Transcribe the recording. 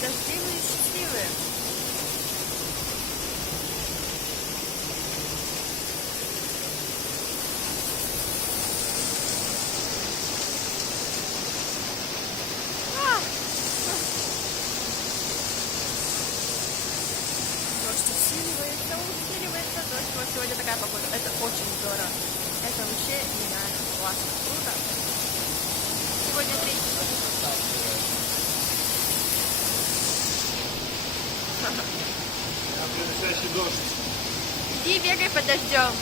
дождливые и счастливые. Дождь усиливается дождь. Вот сегодня такая погода. Это очень здорово. Это вообще нереально классно, круто. Сегодня 3. Настоящий дождь. Иди бегай под дождем.